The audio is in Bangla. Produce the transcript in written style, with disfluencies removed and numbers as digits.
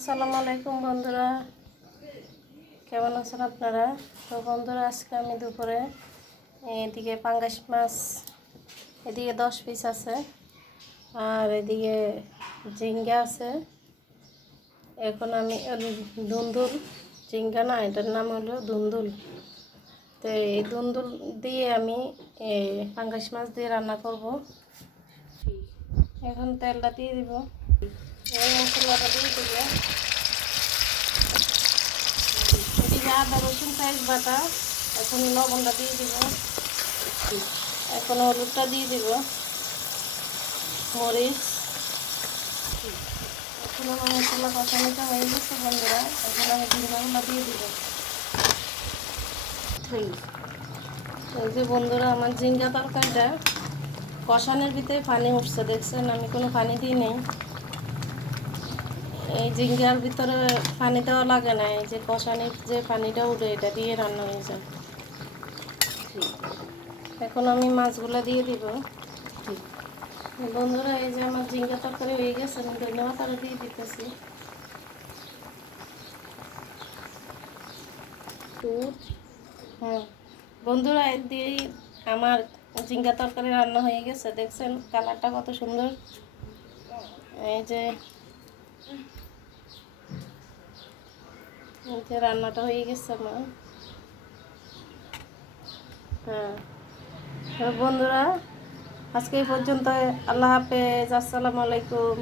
আসসালামু আলাইকুম বন্ধুরা, কেমন আছেন আপনারা? তো বন্ধুরা, আজকে আমি দুপুরে এদিকে পাঙ্গাস মাছ, এদিকে 10 পিস আছে, আর এদিকে ঝিঙ্গা আছে। এখন আমি দুন্দুল, ঝিঙ্গা না, এটার নাম হলো দুন্দুল। তো এই দুন্দুল দিয়ে আমি পাঙ্গাস মাছ দিয়ে রান্না করব। এখন তেলটা দিয়ে দিব, এই মশলাটা দিয়ে দিব। এদিকে আদা রসুন পেঁয়াজ বাটা, এখন লবণটা দিয়ে দিব, এখন হলুদটা দিয়ে দিব, মরিচ। এখন আমার মশলা কষানোটা হয়ে গেছে বন্ধুরা, এখন আমি ঝিঙ্গাগুলো দিয়ে দিব। এই যে বন্ধুরা, আমার ঝিঙ্গা তরকারিটা কষানোর ভিতরে পানি উঠছে, দেখছেন? আমি কোনো পানি দিই নেই। এই ঝিঙ্গার ভিতরে পানি দেওয়া লাগে না, এই যে কষানির যে পানিটা উঠে এটা দিয়ে রান্না হয়ে যায়। এখন আমি মাছগুলো দিয়ে দিব। বন্ধুরা, এই যে আমার ঝিঙ্গা তরকারি হয়ে গেছে, আমি ধন্যবাদ আরও দিয়ে দিতেছি। হ্যাঁ বন্ধুরা, এর দিয়েই আমার ঝিঙ্গা তরকারি রান্না হয়ে গেছে, দেখছেন কালারটা কত সুন্দর। এই যে রান্নাটা হয়ে গেছে আমার। হ্যাঁ বন্ধুরা, আজকে এই পর্যন্ত। আল্লাহ হাফেজ, আসসালামু আলাইকুম।